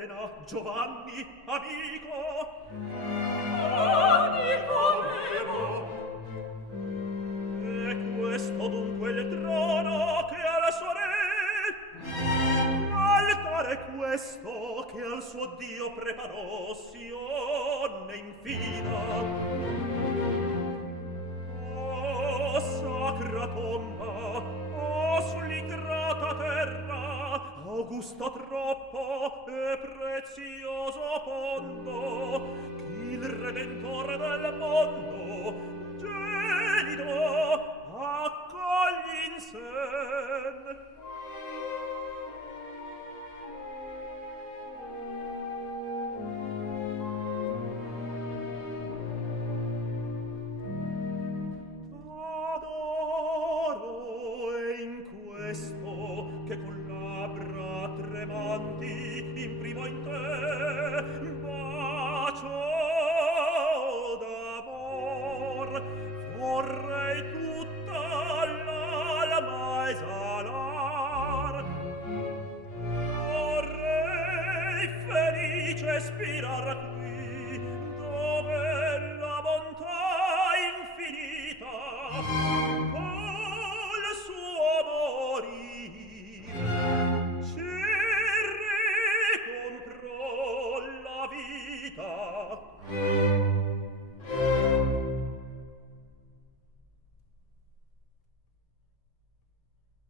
pena, Giovanni, amico. Amico mio. E questo dunque il trono che al suo re, l'altare questo che al suo Dio preparò, Sione infina. O sacra tomba, o sull'ingrata terra, augusto troppo e prezioso fondo, chi il redentore del mondo, gelido, accogli in sen. Adoro e in questo che con labbra tremanti imprimo in te bacio d'amor, vorrei tutta l'alma esalar, vorrei felice spirar